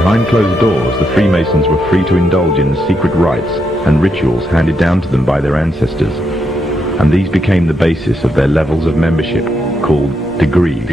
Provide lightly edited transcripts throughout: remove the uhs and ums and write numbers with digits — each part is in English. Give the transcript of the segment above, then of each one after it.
Behind closed doors, the Freemasons were free to indulge in the secret rites and rituals handed down to them by their ancestors, and these became the basis of their levels of membership, called degrees.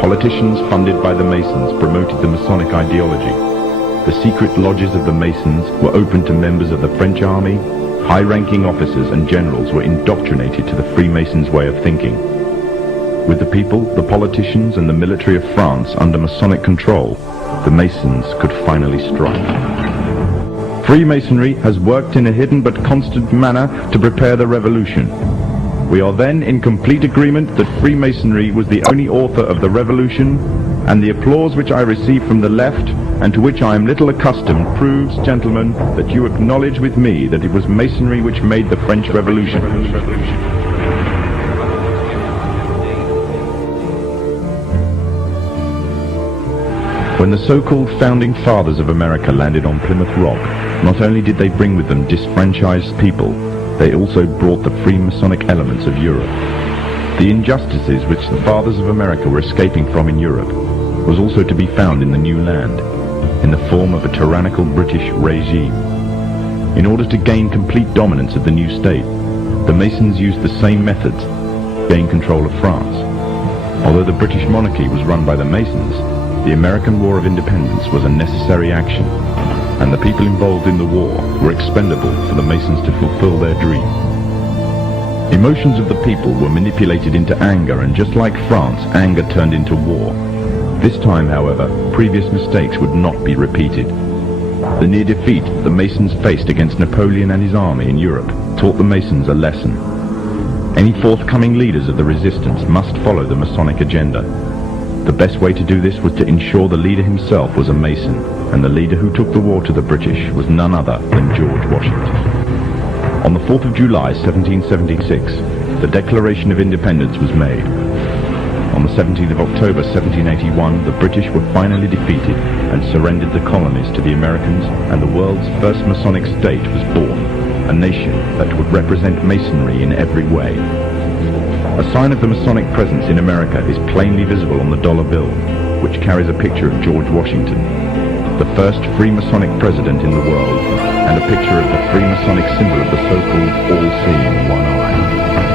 Politicians funded by the Masons promoted the Masonic ideology. The secret lodges of the Masons were open to members of the French army. High-ranking officers and generals were indoctrinated to the Freemasons' way of thinking. With the people, the politicians, and the military of France under Masonic control, the Masons could finally strike. Freemasonry has worked in a hidden but constant manner to prepare the revolution. We are then in complete agreement that Freemasonry was the only author of the revolution, and the applause which I receive from the left, and to which I am little accustomed, proves, gentlemen, that you acknowledge with me that it was Masonry which made the French Revolution. When the so-called founding fathers of America landed on Plymouth Rock, not only did they bring with them disfranchised people, they also brought the Freemasonic elements of Europe. The injustices which the fathers of America were escaping from in Europe was also to be found in the new land, in the form of a tyrannical British regime. In order to gain complete dominance of the new state, the Masons used the same methods to gain control of France. Although the British monarchy was run by the Masons, the American War of Independence was a necessary action, and the people involved in the war were expendable for the Masons to fulfill their dream. Emotions of the people were manipulated into anger, and just like France, anger turned into war. This time, however, previous mistakes would not be repeated. The near defeat the Masons faced against Napoleon and his army in Europe taught the Masons a lesson. Any forthcoming leaders of the resistance must follow the Masonic agenda. The best way to do this was to ensure the leader himself was a Mason, and the leader who took the war to the British was none other than George Washington. On the 4th of July 1776, the Declaration of Independence was made. On the 17th of October 1781, the British were finally defeated and surrendered the colonies to the Americans, and the world's first Masonic state was born, a nation that would represent Masonry in every way. A sign of the Masonic presence in America is plainly visible on the dollar bill, which carries a picture of George Washington, the first Freemasonic president in the world, and a picture of the Freemasonic symbol of the so-called all-seeing one eye.